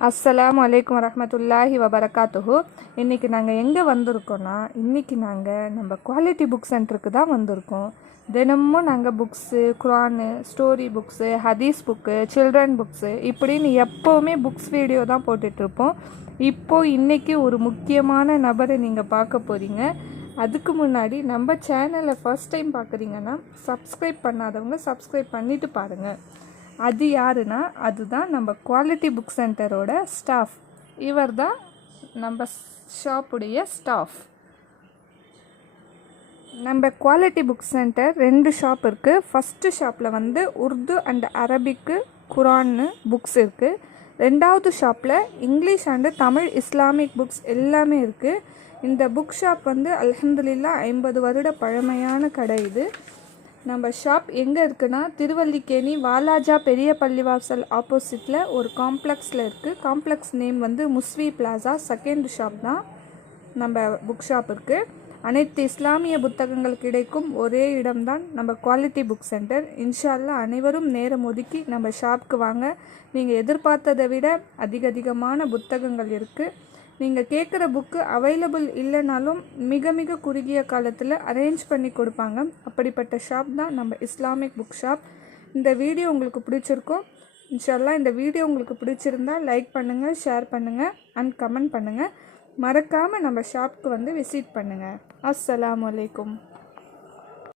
அஸ்ஸலாமு அலைக்கும் வரஹ்மத்துல்லாஹி வபரகாத்துஹு. இன்றைக்கி நாங்கள் எங்கே வந்திருக்கோன்னா, இன்றைக்கி நாங்கள் நம்ம குவாலிட்டி புக் சென்டருக்கு தான் வந்திருக்கோம். தினமும் நாங்கள் புக்ஸு, குரானு, ஸ்டோரி புக்ஸு, ஹதீஸ் புக்கு, சில்ட்ரன் புக்ஸு இப்படின்னு எப்போவுமே புக்ஸ் வீடியோ தான் போட்டுட்ருப்போம். இப்போது இன்றைக்கி ஒரு முக்கியமான நபரை நீங்கள் பார்க்க போகிறீங்க. அதுக்கு முன்னாடி நம்ம சேனலை ஃபர்ஸ்ட் டைம் பார்க்குறீங்கன்னா சப்ஸ்கிரைப் பண்ணாதவங்க சப்ஸ்கிரைப் பண்ணிவிட்டு பாருங்கள். அது யாருன்னா, அதுதான் நம்ம குவாலிட்டி புக் சென்டரோட ஸ்டாஃப். இவர் தான் நம்ம ஷாப்புடைய ஸ்டாஃப். நம்ம குவாலிட்டி புக் சென்டர் 2 ஷாப் இருக்குது. ஃபஸ்ட்டு ஷாப்பில் வந்து உருது அண்ட் அரபிக்கு குரான்னு புக்ஸ் இருக்குது. 2வது ஷாப்பில் English and Tamil Islamic books எல்லாமே இருக்குது. இந்த புக் ஷாப் வந்து அல்ஹம்துலில்லாஹ் 50 வருட பழமையான கடை. இது நம்ம ஷாப் எங்கே இருக்குன்னா, திருவல்லிக்கேணி வாலாஜா பெரிய பள்ளிவாசல் ஆப்போசிட்டில் ஒரு காம்ப்ளெக்ஸில் இருக்குது. காம்ப்ளெக்ஸ் நேம் வந்து முஸ்வி பிளாசா. செகண்ட் ஷாப் தான் நம்ம புக் ஷாப் இருக்குது. அனைத்து இஸ்லாமிய புத்தகங்கள் கிடைக்கும் ஒரே இடம்தான் நம்ம குவாலிட்டி புக் சென்டர். இன்ஷா அல்லாஹ் அனைவரும் நேரம் ஒதுக்கி நம்ம ஷாப்புக்கு வாங்க. நீங்கள் எதிர்பார்த்ததை விட அதிகமான புத்தகங்கள் இருக்குது. நீங்கள் கேட்குற புக்கு அவைலபிள் இல்லைனாலும் மிக மிக குறுகிய காலத்தில் அரேஞ்ச் பண்ணி கொடுப்பாங்க. அப்படிப்பட்ட ஷாப் தான் நம்ம இஸ்லாமிக் புக் ஷாப். இந்த வீடியோ உங்களுக்கு பிடிச்சிருக்கும். இன்ஷா அல்லாஹ் இந்த வீடியோ உங்களுக்கு பிடிச்சிருந்தா லைக் பண்ணுங்கள், ஷேர் பண்ணுங்கள் அண்ட் கமெண்ட் பண்ணுங்கள். மறக்காமல் நம்ம ஷாப்புக்கு வந்து விசிட் பண்ணுங்கள். அஸ்ஸலாமு அலைக்கும்.